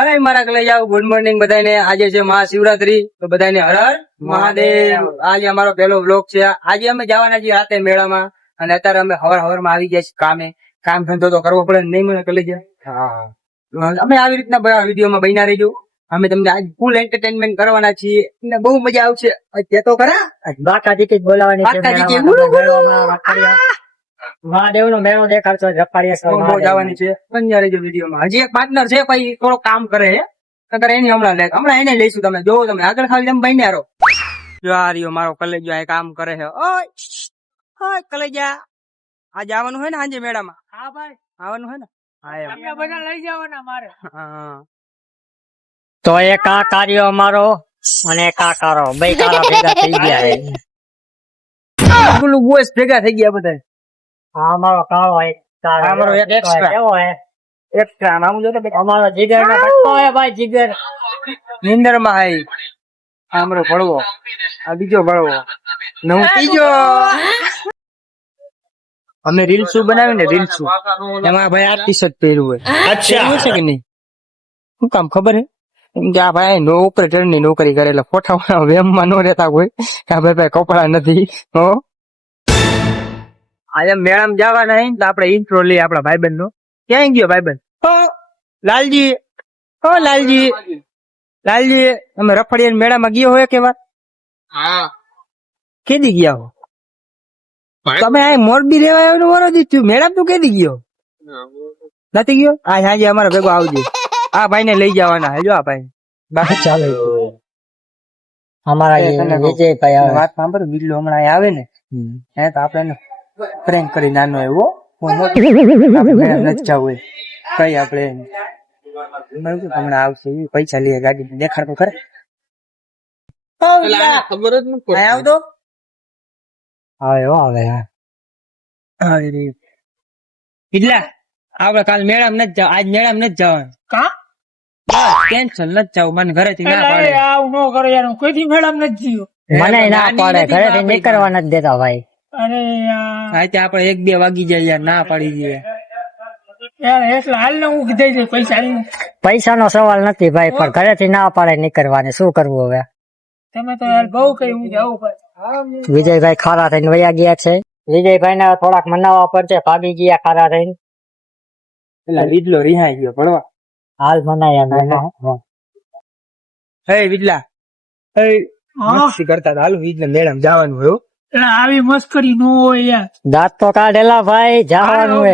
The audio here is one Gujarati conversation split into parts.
અરે મારા કલેજા ગુડ મોર્નિંગ બધાને. આજે છે મહાશિવરાત્રી, તો બધાને હર હર મહાદેવ. આજે અમારો પહેલો વ્લોગ છે. આજે અમે જવાના છીએ રાતે મેળામાં, અને અત્યારે અમે હવારમાં આવી ગયા છીએ કામે. કામ ધંધો તો કરવો પડે ને, નહીં મને કલેજા. હા, અમે આવી રીતના બધા વિડીયોમાં બન્યા રહેજો. અમે તમને આજ ફૂલ એન્ટરટેનમેન્ટ કરવાના છીએ ને બહુ મજા આવશે. અત્યારે તો ખરા બાકાજી બોલાવાની છે. બાકાજી ગુલુ ગુલુ. મહાદેવ નો મેળો દેખાડતો બહુ જવાની છે. બન્યા રહેજો વિડીયોમાં. હજી એક પાર્ટનર છે, પછી થોડો કામ કરે છે. નકર એની હમણાં એને લઈશું. તમે જોવો, તમે આગળ ખાલી જેમ બન્યા રહો. જો આ રહ્યો મારો કલેજો આ કામ કરે છે. ઓય ઓય કલેજા, આજે આવવાનું હોય ને સાંજે મેળામાં? હા ભાઈ, આવવાનું હોય ને? હા એમ. તમને બધા લઈ જવાના મારે. હા, તો એક આ કાર્યો અમારો અને એક આ કારો, બે કારા ભેગા થઈ ગયા છે. પેલું બોયસ ભેગા થઈ ગયા બધા. આ અમારો કાળો એક કારો, આ અમારો એક extra. કેવો હે? એક્સ્ટ્રા નામ જો તો અમારો જીગર નો પટ્ટો હે ભાઈ, જીગર. નિંદર માં હાઈ. આ અમારો ભળવો, આ બીજો ભળવો, ને હું ત્રીજો. અમે રીલ્સું બનાવી ને, રીલ્સું એમાં ભાઈ આ ટી શર્ટ પહેર્યું હોય. અચ્છા છે કે નહીં? શું કામ ખબર હે? કેમ કે આ ભાઈ ઓપરેટર ની નોકરી કરે, એટલે ફોટા વેમ માં નો રહેતા હોય. આ ભાઈ કપડા નથી. હો, આજે મેળામાં જવાના હે તો આપડે ઇન્ટ્રો લઈએ આપડા ભાઈબંધ નો. ક્યાં ગયો ભાઈબંધ? ઓ લાલજી, ઓ લાલજી, લાલજી તમે રફડિયા મેળામાં ગયો હોય કે વાર? હા, કેદી ગયા હો તમે? આ મોરબી રેવા આવ્યો વરો દીધું, મેળામાં તું કેદી ગયો? નથી ગયો? આ સાંજે અમારા ભેગો આવજે. આ ભાઈ ને લઈ જવાના હે. જો આ ભાઈ બાકી ચાલે. અમારા વિજયભાઈ આવે. વાત સાંભળ, બિલ્લો હમણાં આવે ને હે તો આપડે પ્રેન્ક કરી નાનો એવો નથી જવું કઈ આપડે હમણાં આવશે, પૈસા લઈએ, ગાડી દેખાડતો ખરે. ખબર જ નથી પડતી. આવતો આવે કેટલા આપડે કાલ મેળામાં નથી જવા, આજ મેળામાં નથી જવાનું. કા કેન્સલ નથી જવું, મને ઘરેથી ના પાડે. આવું નો કરો યાર, કોઈથી મેળામાં નથી ગયો. મને ના પાડે, ઘરેથી નીકળવા નથી દેતા ભાઈ. અરે આજે આપડે 1-2 વાગી જાય યાર, ના પાડી દઈએ યાર, એટલે હાલ ને હું કીધે છે પૈસા નો સવાલ નથી ભાઈ, પણ ઘરેથી ના પાડે નીકળવાની, શું કરવું હવે? તમે તો યાર બહુ કઈ હું જાઉં ભાઈ. વિજયભાઈ ખારા થઈને વયા ગયા છે. વિજયભાઈ ને થોડાક મનાવવા પડશે, ભાગી ગયા ખારા થઈને. એટલે વિજલો રિહાઈ ગયો ભણવા. હાલ મનાયા. હે વિજલા, હે મસ્તી કરતા હતા. હાલ વિજલા મેળામાં જવાનું હોય. આવી મસ્કરી નો હોય યાર. દાંત તો કાઢેલા ભાઈ, જવાનું હે.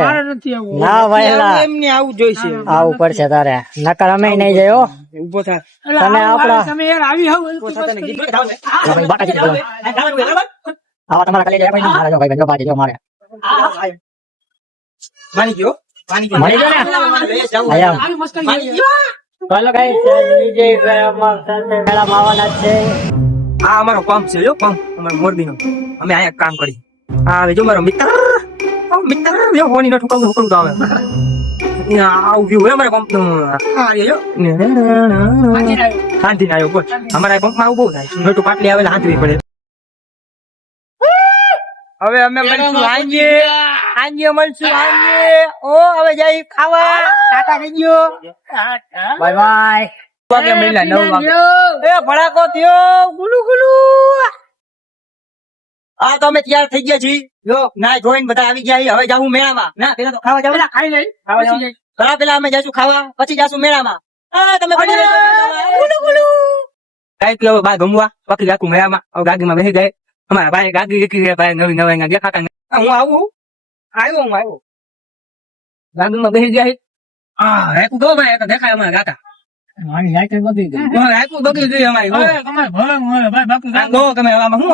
ના ભાઈ, એમને આવું જોઈશે. આવું પડશે તારે, નકર અમે નહીં જયો. ઉભો થા. તમે આપડા ઉભો થા તને કીધું. આવા તમારા કલેજા ભાઈ મારા જો ભાઈ બંધો પાડી જો મારે. માની ગયો, માની ગયો. મળી ગયો ને? આયા. ચાલો ગાઈસ, વિજયભાઈ અમાર સાથે મેળામાં આવવાના છે. આ અમારો પંપ છે, જો પંપ અમારો મોરબી નો. અમે અહીંયા કામ કરી. આ હવે જો મારો મિત્ર, મિત્ર જો ફોની નો ઠુકડું આવે. આવું વ્યૂ હે અમારા પંપ નો. આ રહ્યો શાંતિ ના આવ્યો બોલ. અમારા પંપ માં આવું બહુ થાય. મોટું પાટલી આવેલા હાથવી પડે. હવે અમે મળશું હાંજે, હાંજે મળશું હાંજે. ઓ હવે જાય ખાવા. ટાટા થઈ ગયો. Bye bye. વાગે મળ્યા 9 વાગે. એ ભડાકો થયો. ગુલુ ગુલુ. આ તો અમે તૈયાર થઈ ગયા છીએ. જો ના જોઈને બધા આવી ગયા. હવે જાવું મેળામાં. ના પેલા તો ખાવા જાવ. ખાઈ લઈ. ખાવા જાવ. પેલા અમે જાશું ખાવા, પછી જાશું મેળામાં. તમે ગુલુ ગુલુ. કઈ કે બા ગમવા પકી જાતું મેળામાં. હવે ગાડીમાં બેસી ગયે. અમારા ભાઈ ગાડી લીધી છે, ભાઈ નવી નવી દેખાતા. હું આવું, આવ્યો. ગાડીમાં બેસી ગયા. હા હેકું દો ભાઈ, દેખાય અમારા ગાતા. મારી લાઈટ બગડી ગઈ. હેકું બગડી ગઈ અમારી. તમારે ભલે મળે ભાઈ, બાકી દો તમે આમાં હું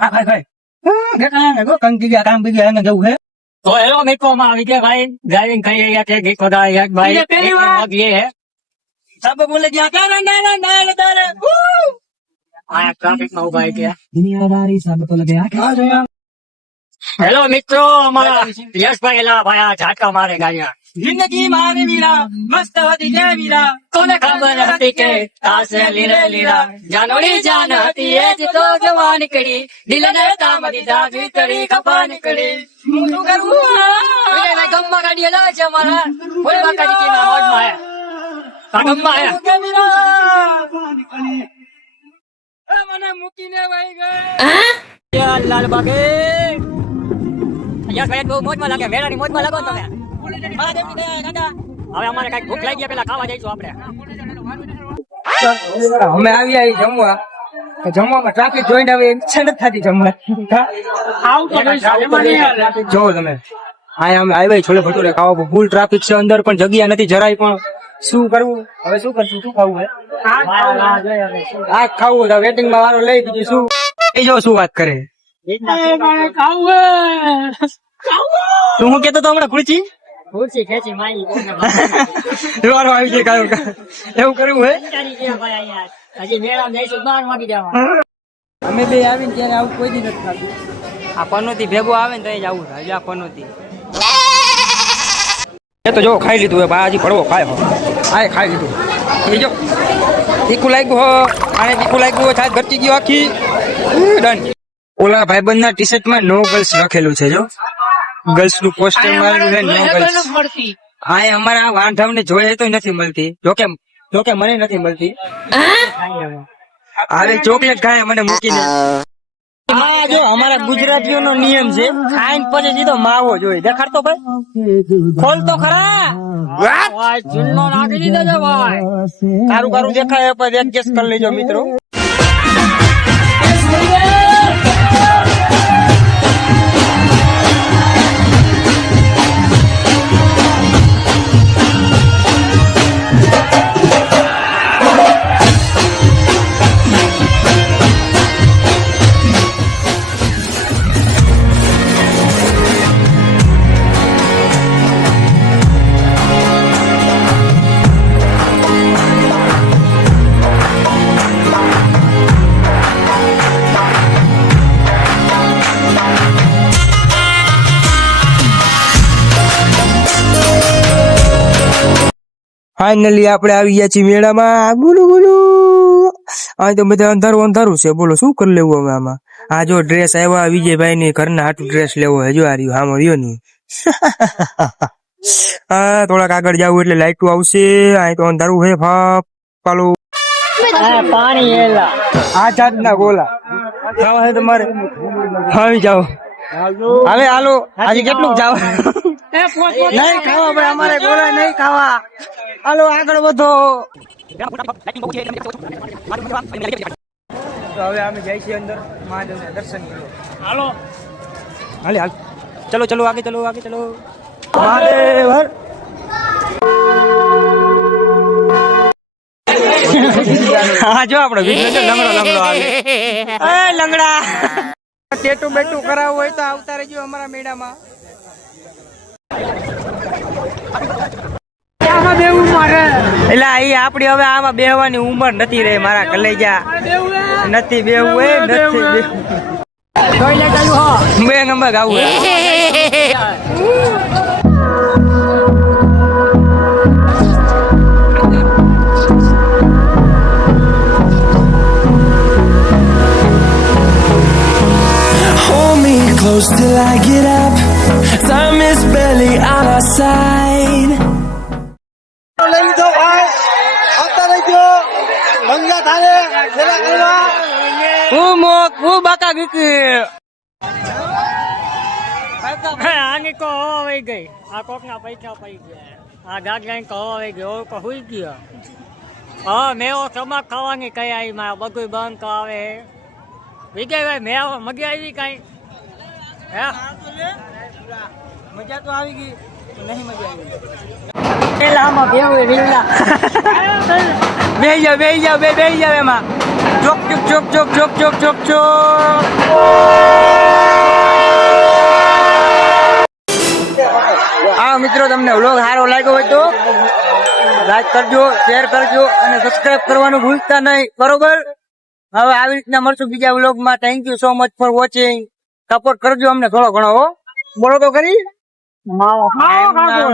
હા ભાઈ દેખાય ને. કંકી ગયા કામ બીજા એને જવું છે. તો હેલો મિત્રો માં આવી ગયા ભાઈ, ડ્રાઇવિંગ કરી રહ્યા છે ગીત બધા યાદ ભાઈ. પહેલી વાર ये है सब बोले क्या क्या આ ટ્રાફિક માં ઉભા ગયા. दुनियादारी सब तो लगे હેલો મિત્રો, અમારા યશભાઈ એલા ભાઈ આ ઝાટકા મારે ગાડિયા. જિંદગી મારી વીરા મસ્ત હતી જે વીરા કોને ખબર હતી કે તાસે લીરે લીરા જાનોડી જાન હતી એ જ તો જવા નીકળી દિલ ને તામ દીધા ભીતરી ખપા નીકળી. શું કરવું વિજયભાઈ ગમમાં ગાડી લાવે છે અમારા કોઈ બાકા દીકી ના મોજમાં આયા. આ ગમમાં આયા. કે વીરા મને મૂકીને વહી ગઈ લાલ બાગે યશભાઈ બહુ મોજમાં લાગે. વેરાની મોજમાં લાગો ને તમે. હવે અમારે કઈક ભૂખ લાગી ગયા, પેલા ખાવા જઈશું આપણે. અમે આવી જમવા જમવામાં ટ્રાફિક જોઈને હવે ઈચ્છા નથી થતી જમવા જોવો તમે અહીંયા અમે આવ્યા છોલે ભટુરે ખાવા ફૂલ ટ્રાફિક છે અંદર પણ જગ્યા નથી જરાય પણ શું કરવું હવે શું કરશું શું ખાવું આ ખાવું તો વેટિંગ માં વારો લઈ દીધું શું એ જો શું વાત કરે તું હું કેતો તો હમણાં ખુરચી ખુરશી ખેંચી મારી વારો આવી જાય કાયો એવું કરવું હે હજી મેળા જઈશું 12 વાગી જવા. અમે બે આવીને ત્યારે આવું કોઈ દી નથી ખાતું આ પનોતી ભેગો આવે ને તો જ આવું થાય આ પનોતી એ તો જો ખાઈ લીધું હે ભાઈ હજી ભડવો ખાય આ ખાઈ લીધું એ જો તીખું લાગ્યું હો આને તીખું લાગ્યું હોય થાય ઘરચી ગયો આખી ડન ઓલા ભાઈબંધ ના ટી શર્ટ માં નો ગર્લ્સ લખેલું છે જો ગર્લ્સ નું પોસ્ટર મારેલું છે નો ગર્લ્સ આ અમારા વાંઢવને જોઈએ તો નથી મળતી જોકે મને નથી મળતી હવે ચોકલેટ ખાય મને મૂકીને જો અમારા ગુજરાતીઓ નો નિયમ છે ખાઈને પછી સીધો માવો જોઈએ દેખાડતો ભાઈ ખોલ તો ખરા ચૂનો નાખી દીધો છે ભાઈ. કારું કારું દેખાય પણ એડજસ્ટ કરી લેજો મિત્રો ફાઇનલી આપણે આવી ગયા છીએ મેળામાં બોલો બોલો આ તો બધા અંધારું અંધારું છે બોલો શું કરી લેવું હવે આમાં આ જો ડ્રેસ આવ્યા વિજયભાઈ ની ઘરના હાટું ડ્રેસ લેવો હે જો આ રહ્યું હામો રહ્યો ની હા થોડાક આગળ જાવું એટલે લાઈટું આવશે આ તો અંધારું હે પાલો પાણી એલા આ જાતના ગોલા ખાવા હે તમારે આવી જાઓ હવે હાલો આજે કેટલું જાવ નહીં ખાવા ભાઈ અમારે ગોળા નહીં ખાવા હાલો આગળ વધો તો હવે અમે જઈ છીએ અંદર મહાદેવના દર્શન કરવા હાલો હાલે હાલ ચલો ચલો આગે ચલો મહાદેવ હર હા જો આપણો લંગડો આવે એ લંગડા ટેટુ બેટુ કરાવવું હોય તો આવતા રહેજો અમારા મેળામાં એટલે અહીં આપડી હવે આમાં બેહવાની ઉંમર નથી રહી મારા કલેજા નથી બેહવું હોય નથી બે નંબર ગાવું Close till I get up. Time is barely on our side. બાકા ગીકી આની કો વહી ગઈ આ કોક ના પૈસા પડી ગયા આ ગાગલાઈ કો વહી ગયો કો હુઈ ગયો હા મેવો ચમક ખાવાની કઈ આવી મારા બધું બંધ આવે વિજયભાઈ મેવો મગી આવી કઈ મજા તો આવી ગઈ નહીં મજા આવી બેહી જાવ એમાં ચોક આ મિત્રો તમને વ્લોગ સારો લાગ્યો હોય તો લાઈક કરજો શેર કરજો અને સબસ્ક્રાઇબ કરવાનું ભૂલતા નહીં બરોબર હવે આવી રીતના મળશું બીજા વ્લોગમાં thank you so much for watching support કરજો અમને થોડો ઘણો હો. બોલો તો કરી માવો ખાવો.